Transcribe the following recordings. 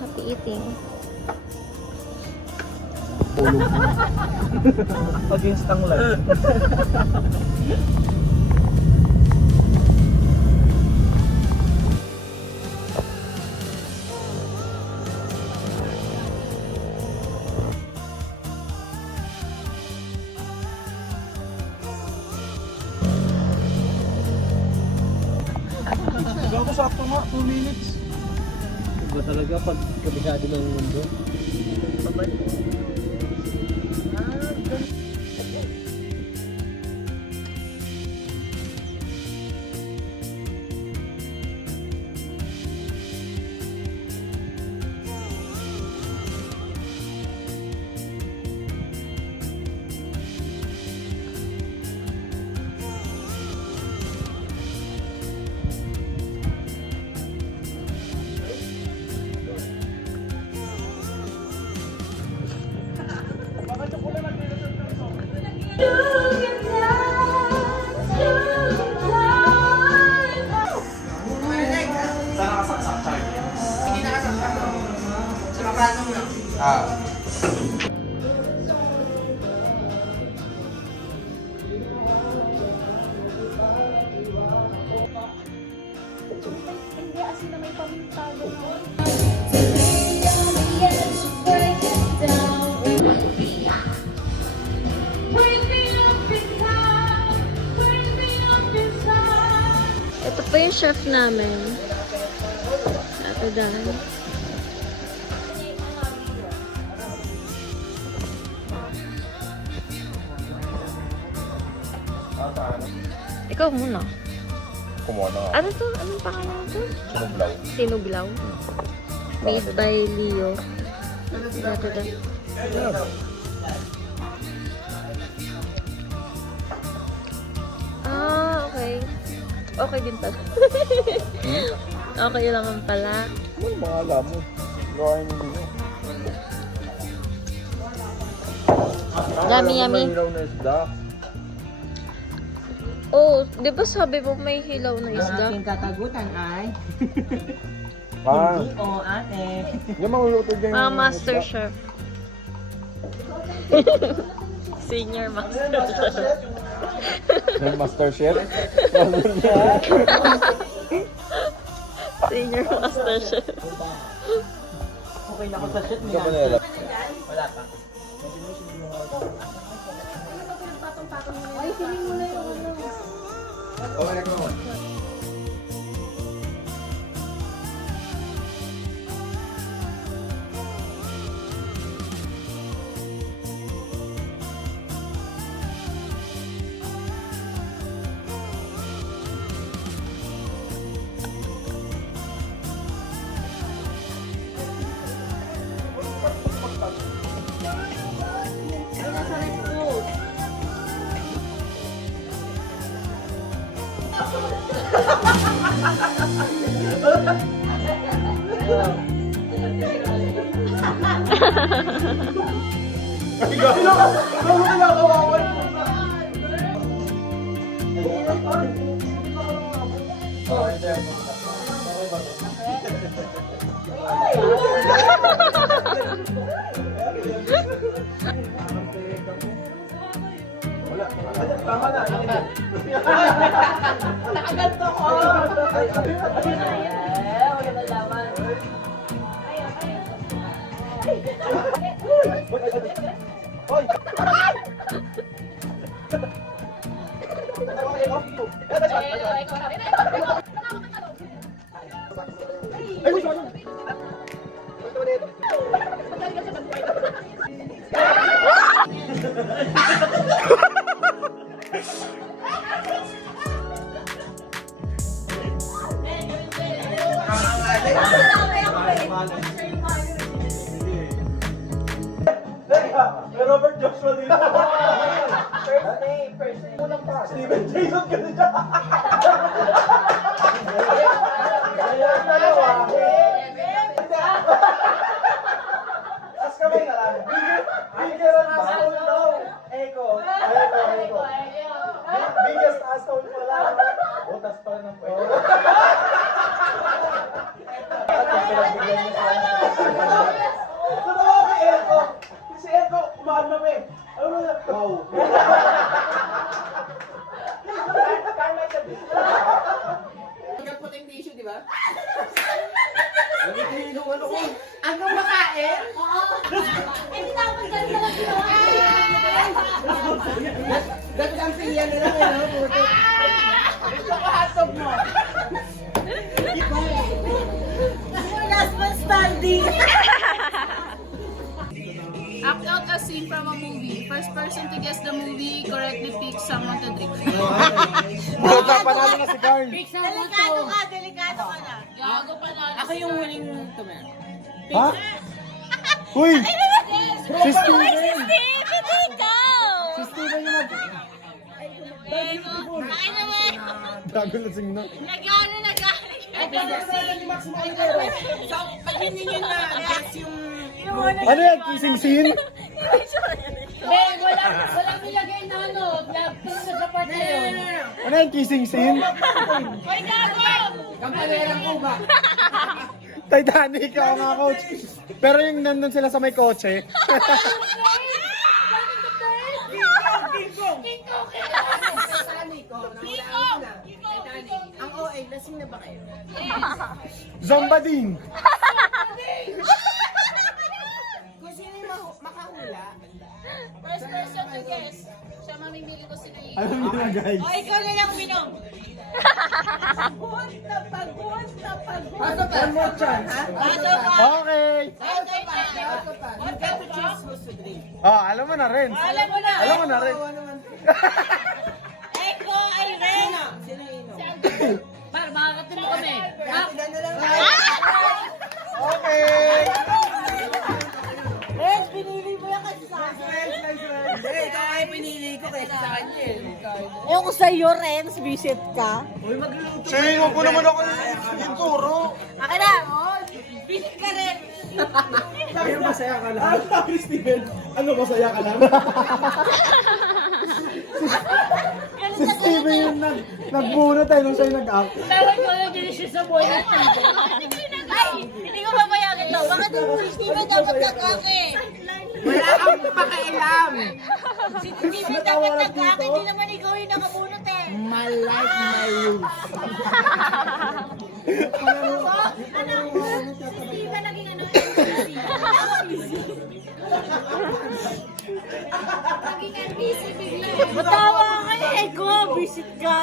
Happy eating. Against ang light. Gago sakto nga, 2 minutes. Iba talaga pag kabisado ng mundo. Babay. Hindi, asin na may pamintago. Ito pa yung chef namin. Ate Dan. Ikaw muna. Kumuha na nga. Ano to? Anong pangalan to? Sinublaw. Sinublaw. Made by Leo. Ate Dan. Ah, okay. Okay din pala. Okay lang pala. Ano mga alam mo? Gawain mo dito. Yummy, yummy. May hilaw na isda. Oh, di ba sabi mo may hilaw na Ang isda? aking katagutan ay Ah, hindi o ate. yung maluluto dyan Ah, yung Master isda. Chef. Senior Master Chef. Yung Master Chef. Senior Master Chef. Okay na ako sa shoot Ikaw ba nila. nila? Wala pa. Ay, feeling mo na yung ano. Okay na ko. Tama na. Nakaganto ko! Wala na laman. Hoy! Robert Joshua dito. First day. Unang pa. Steven Jason ka dito. Ayan, dalawa. Hanggang makain? Hindi dapat ganun talaga ginawa. That's something yan na lang, ano? Puto. Ito ka hotdog mo. Last man standing. Act out a scene from a movie. First person to guess the movie correctly picks someone to drink. Bata, panalo na si Carl. Delikado ka na. Gago pa na. Ako yung huling tumayo. Ha? Uy! Si Steven! Hindi ikaw. Si Steven yung nag... Ay naman. Gago na singno. Nagano. So, pag hindi nyo na guess yung... Ano yan? Kissing scene? Walang nilagay na ano. Sa part na yun. Ano yan? Kissing scene? Hoy, gago! Kampanerang uba. Titanic ako nga, coach. Pero yung nandun sila sa may kotse. Titanic, oh. Nahulaan ko na. Titanic. Ang OA, lasing na ba kayo? Zombading! Kung sino yung makahula, First person to guess. Siya mamimili ko sino yung... Alam niyo na, guys. O, ikaw na lang binom. One more chance. Okay! You get to choose who's to drink. Alam mo na rin. Alam mo na. Alam mo na rin. Eko, Irene. Sino yung inom? Para makakatulong kami. Ilan na lang. Okay! Red, pinili mo yan kasi sa akin. Hindi, ikaw ay pinili ko kaysa sa kanya. Ewan ko sa'yo, Renz, visit ka. Shane, huwag mo naman ako yung turo. Akin na. Visit ka rin. Pero masaya ka lang. Sabi Steven, ano masaya ka lang? Si Steven yung nagbunot tayo nung siya yung nag-act. Tawag ko na din siya sa buhay ng Steven. Ay, hindi ko mabayagin to. Bakit yung si Steven dapat nag-ake? Wala kang pakailam. Si Steven dapat nag-ake. Hindi naman ikaw yung nakabunot eh. My life, my rules. Si Steven naging ano? Naging NPC bigla. Matawa ka eh. Eko, visit ka.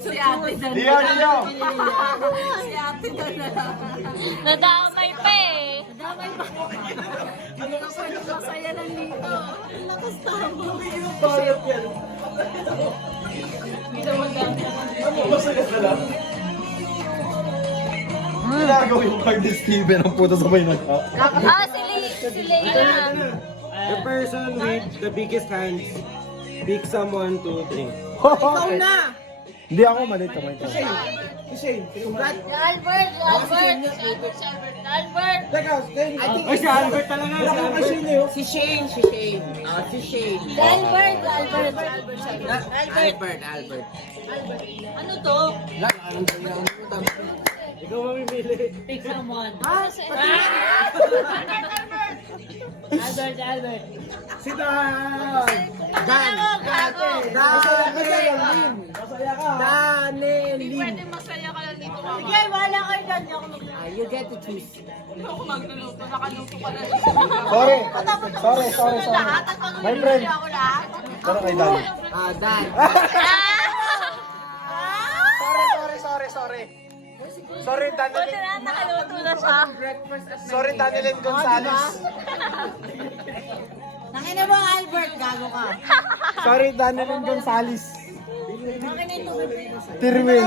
Si ate na. Dio, Dio! Si ate na lang. Nadamay pa eh. Hindi ka pwede masaya lang dito. Lakas tama. Ano masaya ka lang? Ginagawin mo pag ni Steven ang puto sabay nag-act. Si Leila. The person with the biggest hands pick someone to drink. Ikaw na. Hindi ako mali ito. Si Shane. Albert. Teka, Shane. I think Ay, si Albert talaga. Si Albert. si Shane. Si Shane. Albert. Albert. Ano to? Ikaw mamimili. Pick someone. Albert. Si Dan. Masaya ka. Hindi Danelin. pwede masaya ka lang dito mama. Sige, wala kayo dyan. Hindi ako mag- You get to choose. Hindi ako magluluto. Nakaluto ka na. Sorry. Lahat at pag My friend. ako lahat. Pero kay Dali. Dan. Sorry. Sorry, Danilin. Nakaluto na siya. Sorry, Danilin Gonzales. Nakina mo, Albert. Gago ka. Sorry, Danilin Gonzales. Nakina yung tubig. Tirwin.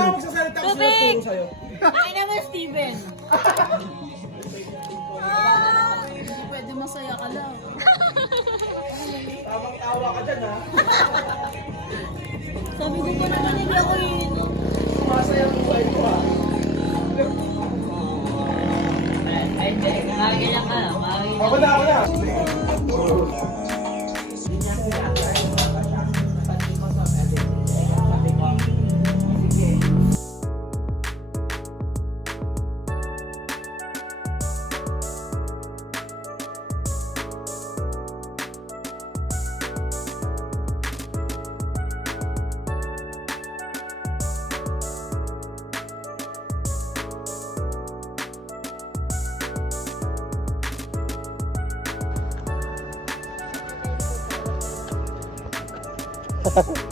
Tubig! Nakina mo, Steven. Hindi pwede masaya ka lang. Tamang tawa ka dyan, ha? Sabi ko pa naman hindi ako iinom. Masaya ang buhay ko, ha? Ay, hindi. Kumagin lang ka. Ako na. Bye.